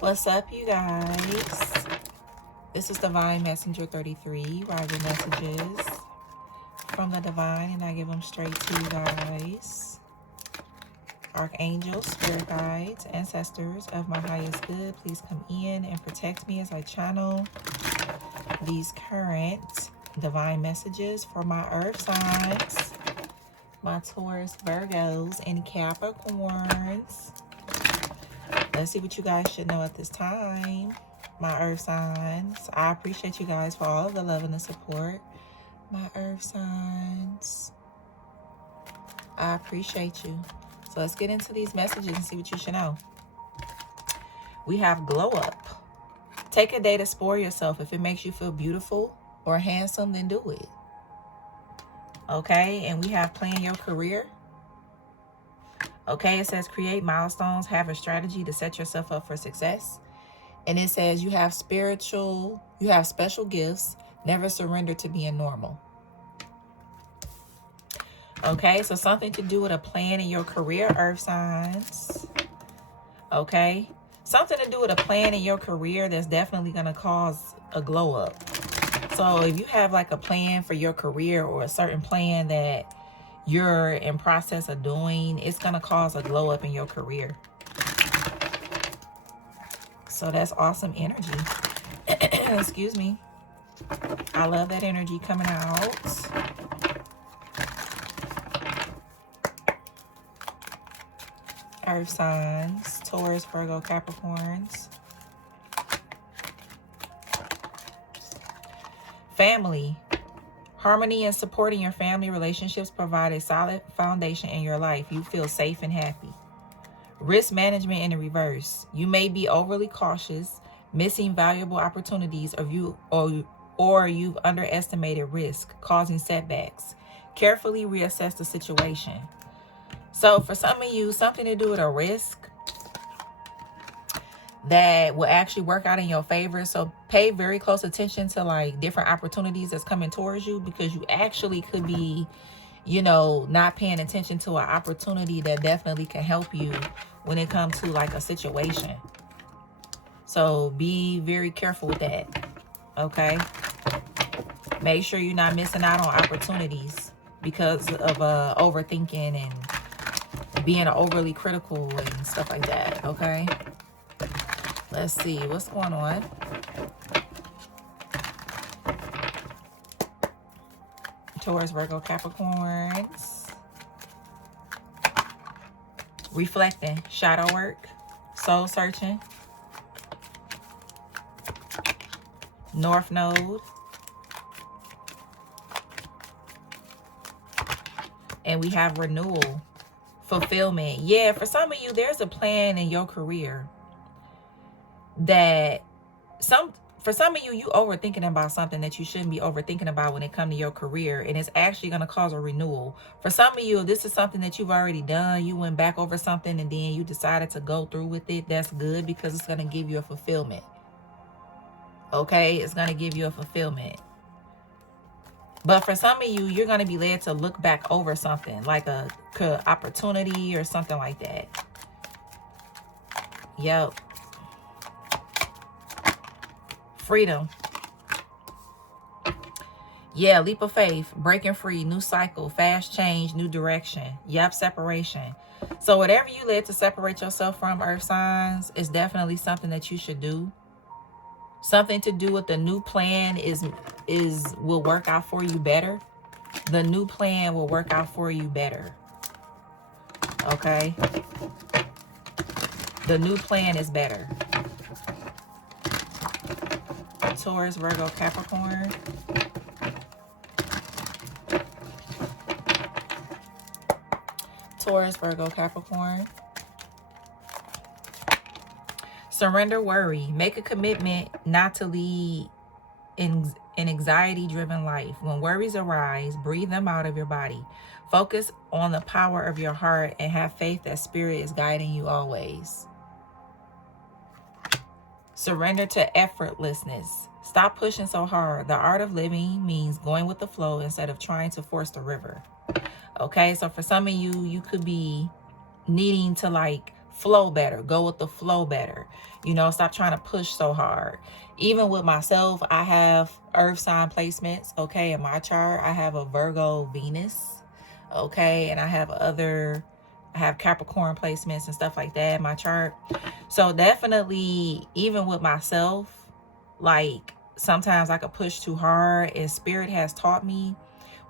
What's up, you guys? This is Divine Messenger 33, writing messages from the Divine, and I give them straight to you guys. Archangels, spirit guides, ancestors of my highest good, please come in and protect me as I channel these current divine messages for my earth signs, my Taurus, Virgos, and Capricorns. Let's see what you guys should know at this time, my earth signs. I appreciate you guys for all of the love and the support, my earth signs. I appreciate you. So let's get into these messages and see what you should know. We have glow up. Take a day to spoil yourself. If it makes you feel beautiful or handsome, then do it. Okay, and we have plan your career. Okay, it says create milestones, have a strategy to set yourself up for success. And it says you have special gifts, never surrender to being normal. Okay, so something to do with a plan in your career, earth signs. Okay, something to do with a plan in your career that's definitely going to cause a glow up. So if you have like a plan for your career or a certain plan that you're in process of doing, it's going to cause a glow up in your career. So that's awesome energy. Excuse me. I love that energy coming out. Earth signs, Taurus, Virgo, Capricorns. Family. Harmony and supporting your family relationships provide a solid foundation in your life. You feel safe and happy. Risk management in the reverse. You may be overly cautious, missing valuable opportunities, or you've underestimated risk, causing setbacks. Carefully reassess the situation. So for some of you, something to do with a risk that will actually work out in your favor. So pay very close attention to like different opportunities that's coming towards you, because you actually could be, you know, not paying attention to an opportunity that definitely can help you when it comes to like a situation. So be very careful with that. Okay. Make sure you're not missing out on opportunities because of overthinking and being overly critical and stuff like that. Okay. Let's see what's going on. Taurus, Virgo, Capricorns. Reflecting, shadow work, soul searching. North Node. And we have renewal, fulfillment. Yeah, for some of you, there's a plan in your career that for some of you overthinking about something that you shouldn't be overthinking about when it comes to your career, and it's actually going to cause a renewal. For some of you, this is something that you've already done. You went back over something and then you decided to go through with it. That's good, because it's going to give you a fulfillment. Okay, it's going to give you a fulfillment. But for some of you, you're going to be led to look back over something like a opportunity or something like that. Yep. Freedom. Yeah, leap of faith, breaking free, new cycle, fast change, new direction. Yep, separation. So whatever you led to separate yourself from, earth signs, is definitely something that you should do. Something to do with the new plan will work out for you better. The new plan will work out for you better. Okay? The new plan is better. Taurus, Virgo, Capricorn. Taurus, Virgo, Capricorn. Surrender worry. Make a commitment not to lead an anxiety-driven life. When worries arise, breathe them out of your body. Focus on the power of your heart and have faith that spirit is guiding you always. Surrender to effortlessness. Stop pushing so hard. The art of living means going with the flow instead of trying to force the river. Okay, so for some of you, you could be needing to like flow better. Go with the flow better. You know, stop trying to push so hard. Even with myself, I have earth sign placements, okay? In my chart, I have a Virgo Venus, okay? And I have Capricorn placements and stuff like that in my chart. So definitely, even with myself, like sometimes I could push too hard, and Spirit has taught me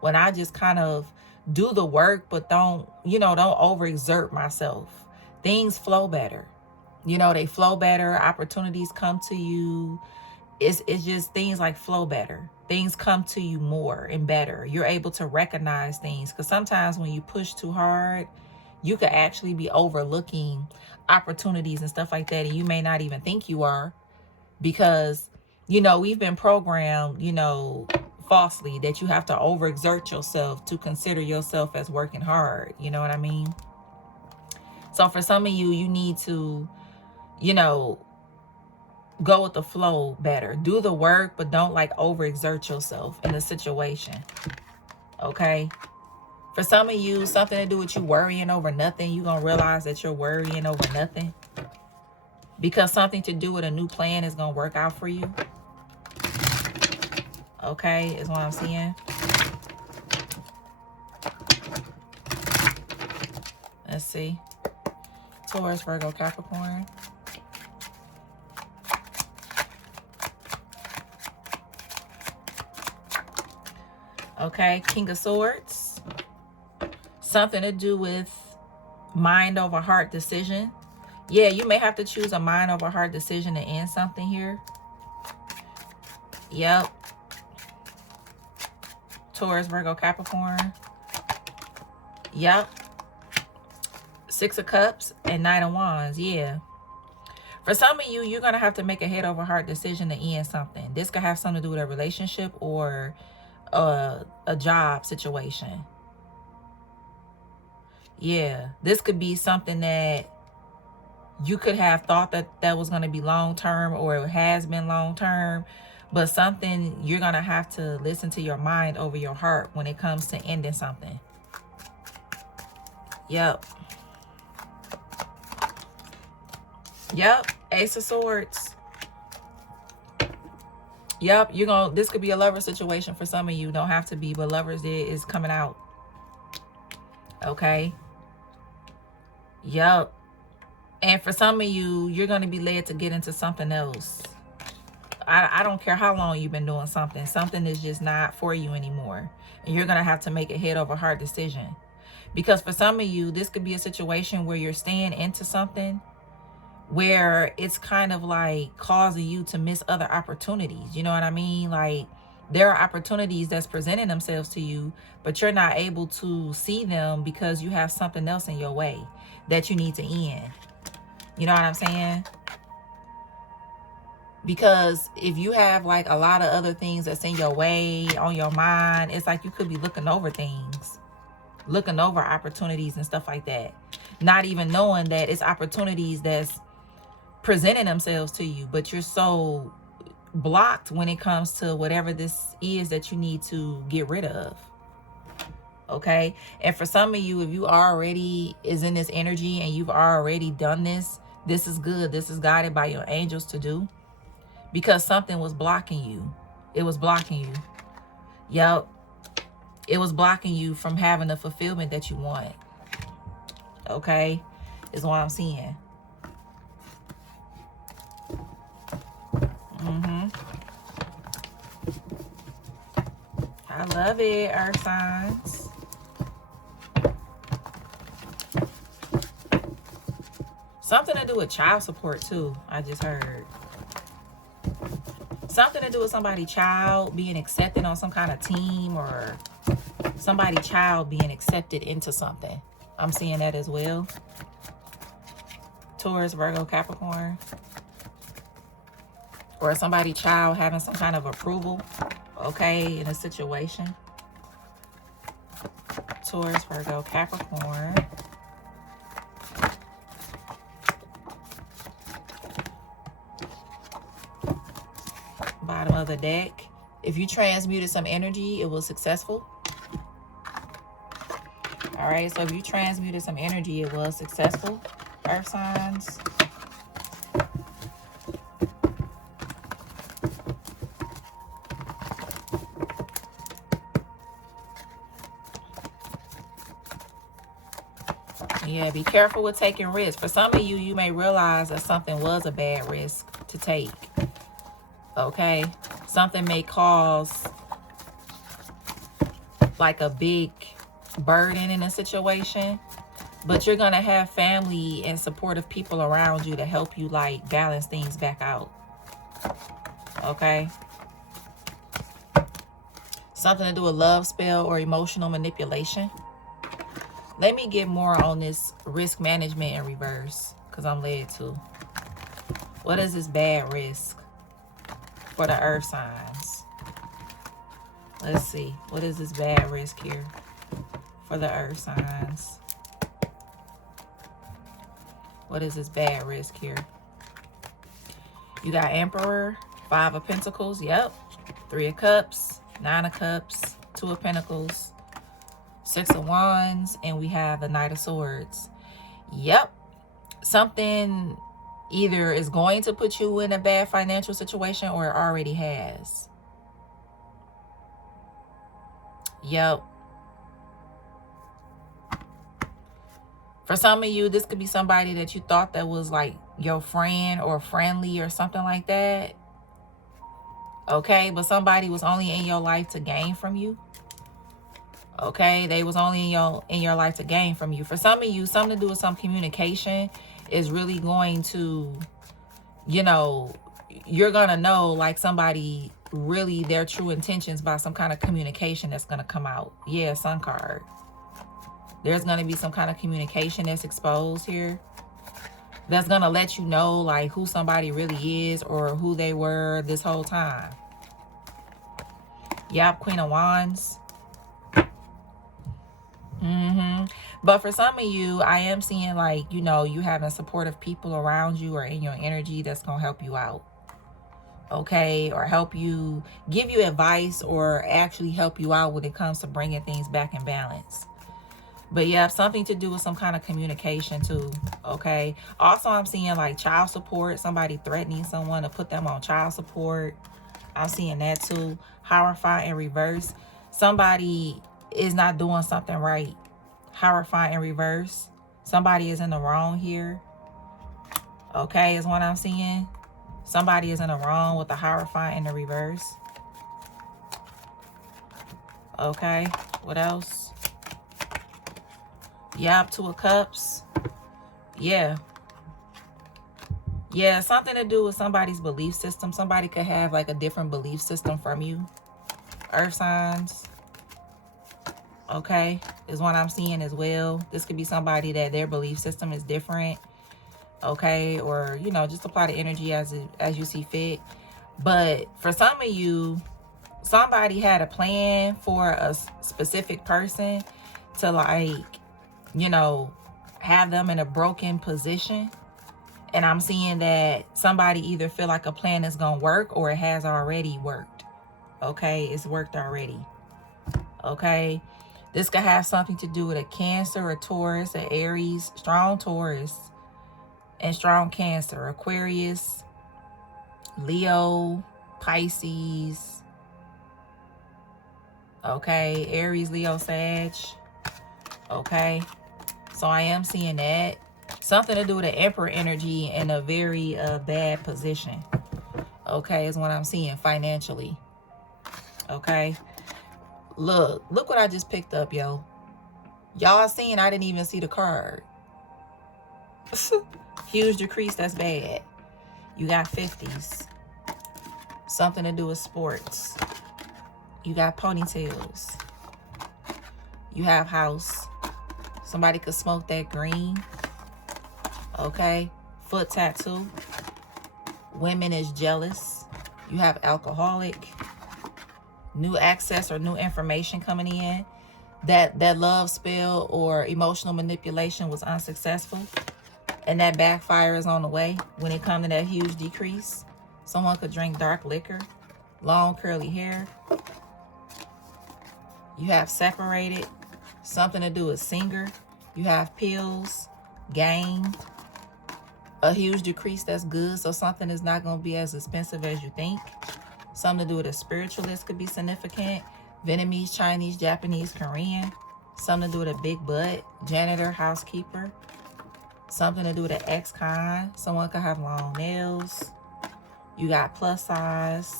when I just kind of do the work, but don't overexert myself, things flow better. You know, they flow better. Opportunities come to you. It's just things like flow better. Things come to you more and better. You're able to recognize things, because sometimes when you push too hard, you could actually be overlooking opportunities and stuff like that, and you may not even think you are, because, you know, we've been programmed, you know, falsely, that you have to overexert yourself to consider yourself as working hard. You know what I mean? So for some of you, you need to, you know, go with the flow better. Do the work, but don't like overexert yourself in the situation. Okay? For some of you, something to do with you worrying over nothing. You're going to realize that you're worrying over nothing, because something to do with a new plan is going to work out for you. Okay, is what I'm seeing. Let's see. Taurus, Virgo, Capricorn. Okay, King of Swords. Something to do with mind over heart decision. Yeah, you may have to choose a mind over heart decision to end something here. Yep. Taurus, Virgo, Capricorn. Yep. Six of Cups and Knight of Wands. Yeah. For some of you, you're going to have to make a head over heart decision to end something. This could have something to do with a relationship or a job situation. Yeah. This could be something that you could have thought that was going to be long term, or it has been long term. But something you're going to have to listen to your mind over your heart when it comes to ending something. Yep. Yep. Ace of Swords. Yep. This could be a lover situation for some of you. Don't have to be, but lovers is coming out. Okay. Yep. And for some of you, you're going to be led to get into something else. I don't care how long you've been doing something. Something is just not for you anymore. And you're going to have to make a head over heart decision. Because for some of you, this could be a situation where you're staying into something where it's kind of like causing you to miss other opportunities. You know what I mean? Like, there are opportunities that's presenting themselves to you, but you're not able to see them because you have something else in your way that you need to end. You know what I'm saying? Because if you have like a lot of other things that's in your way, on your mind, it's like you could be looking over things, looking over opportunities and stuff like that, not even knowing that it's opportunities that's presenting themselves to you, but you're so blocked when it comes to whatever this is that you need to get rid of. Okay? And for some of you, if you already is in this energy and you've already done this, this is good. This is guided by your angels to do. Because something was blocking you. It was blocking you. Yep. It was blocking you from having the fulfillment that you want. Okay? Is what I'm seeing. I love it, Earth signs. Something to do with child support too, I just heard. Something to do with somebody's child being accepted on some kind of team, or somebody's child being accepted into something. I'm seeing that as well. Taurus, Virgo, Capricorn. Or somebody's child having some kind of approval, okay, in a situation. Taurus, Virgo, Capricorn. Bottom of the deck. If you transmuted some energy, it was successful. All right, so if you transmuted some energy, it was successful. Earth signs. Yeah, be careful with taking risks. For some of you, you may realize that something was a bad risk to take. Okay? Something may cause like a big burden in a situation, but you're gonna have family and supportive people around you to help you like balance things back out. Okay? Something to do with love spell or emotional manipulation. Let me get more on this risk management in reverse, because I'm led to. What is this bad risk for the earth signs? Let's see. What is this bad risk here for the earth signs? What is this bad risk here? You got Emperor, 5 of Pentacles. Yep. 3 of Cups, 9 of Cups, 2 of Pentacles, 6 of Wands, and we have the Knight of Swords. Yep. Something either is going to put you in a bad financial situation or it already has. Yep. For some of you, this could be somebody that you thought that was like your friend or friendly or something like that. Okay, but somebody was only in your life to gain from you. Okay, they was only in your life to gain from you. For some of you, something to do with some communication is really going to, you know, you're gonna know like somebody really their true intentions by some kind of communication that's gonna come out. Yeah, Sun card. There's gonna be some kind of communication that's exposed here that's gonna let you know like who somebody really is or who they were this whole time. Yep, Queen of Wands. But for some of you, I am seeing like, you know, you having supportive people around you or in your energy that's going to help you out. Okay? Or help you, give you advice or actually help you out when it comes to bringing things back in balance. But yeah, something to do with some kind of communication too. Okay? Also, I'm seeing like child support, somebody threatening someone to put them on child support. I'm seeing that too. Hierophant in reverse. Somebody is not doing something right. Hierophant in reverse. Somebody is in the wrong here. Okay, is what I'm seeing. Somebody is in the wrong with the Hierophant in the reverse. Okay, what else? Yep, 2 of Cups. Yeah. Yeah, something to do with somebody's belief system. Somebody could have like a different belief system from you. Earth signs. Okay, is what I'm seeing as well. This could be somebody that their belief system is different. Okay, or, you know, just apply the energy as you see fit. But for some of you, somebody had a plan for a specific person to like, you know, have them in a broken position. And I'm seeing that somebody either feel like a plan is going to work or it has already worked. Okay, it's worked already. Okay, this could have something to do with a Cancer, a Taurus, an Aries, strong Taurus, and strong Cancer, Aquarius, Leo, Pisces. Okay, Aries, Leo, Sag. Okay, so I am seeing that. Something to do with the Emperor energy in a very bad position. Okay, is what I'm seeing financially. Okay. Look what I just picked up, yo. Y'all seen, I didn't even see the card. Huge decrease, that's bad. You got 50s. Something to do with sports. You got ponytails. You have house. Somebody could smoke that green. Okay. Foot tattoo. Women is jealous. You have alcoholic. New access or new information coming in. That love spell or emotional manipulation was unsuccessful. And that backfire is on the way when it comes to that huge decrease. Someone could drink dark liquor. Long curly hair. You have separated. Something to do with singer. You have pills. Gain. a huge decrease that's good. So something is not going to be as expensive as you think. Something to do with a spiritualist could be significant. Vietnamese, Chinese, Japanese, Korean. Something to do with a big butt. Janitor, housekeeper. Something to do with an ex-con. Someone could have long nails. You got plus size.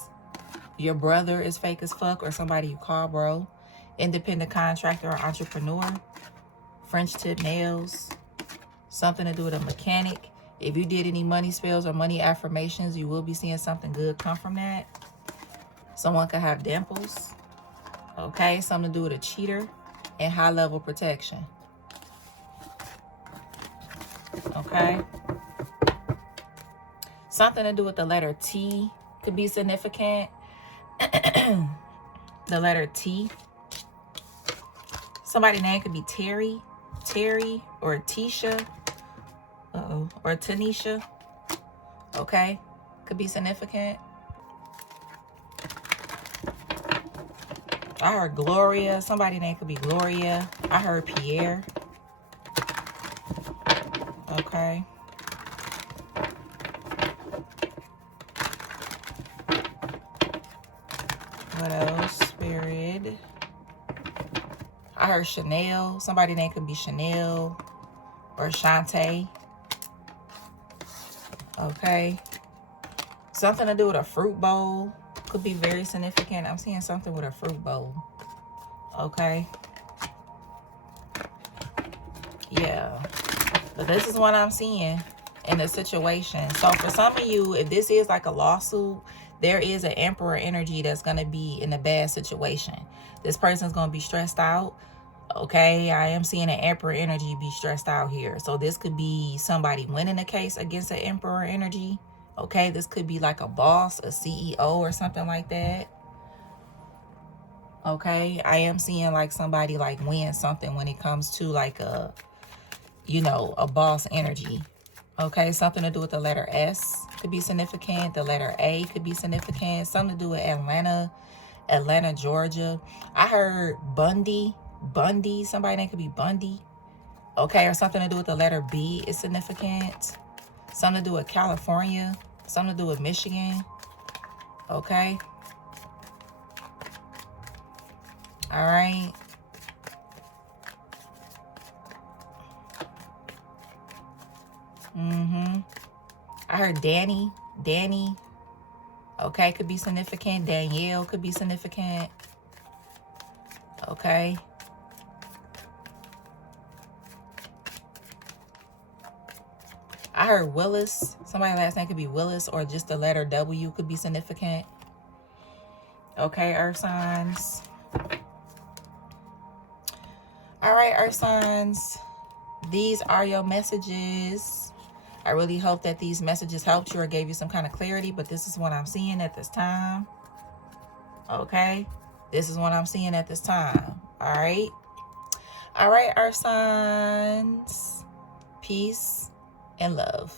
Your brother is fake as fuck, or somebody you call bro. Independent contractor or entrepreneur. French tip nails. Something to do with a mechanic. If you did any money spells or money affirmations, you will be seeing something good come from that. Someone could have dimples. Okay, something to do with a cheater. And high level protection. Okay. Something to do with the letter T could be significant. The letter T. Somebody's name could be Terry, or Tisha, or Tanisha. Okay, could be significant. I heard Gloria. Somebody's name could be Gloria. I heard Pierre. Okay. What else? Spirit. I heard Chanel. Somebody's name could be Chanel or Shantae. Okay. Something to do with a fruit bowl. Could be very significant. I'm seeing something with a fruit bowl. Okay. Yeah. But this is what I'm seeing in the situation. So for some of you, if this is like a lawsuit, there is an emperor energy that's going to be in a bad situation. This person's going to be stressed out. Okay. I am seeing an emperor energy be stressed out here. So this could be somebody winning a case against an emperor energy. Okay, this could be like a boss, a CEO or something like that. Okay, I am seeing like somebody like win something when it comes to like a, you know, a boss energy. Okay, something to do with the letter S could be significant. The letter A could be significant. Something to do with Atlanta, Georgia. I heard Bundy, somebody name could be Bundy. Okay, or something to do with the letter B is significant. Something to do with California. Something to do with Michigan. Okay. All right. I heard Danny. Okay, could be significant. Danielle could be significant. Okay. I heard Willis. Somebody's last name could be Willis, or just the letter W could be significant. Okay, Earth signs. All right, Earth signs. These are your messages. I really hope that these messages helped you or gave you some kind of clarity, but this is what I'm seeing at this time. Okay, this is what I'm seeing at this time. All right. All right, Earth signs. Peace and love.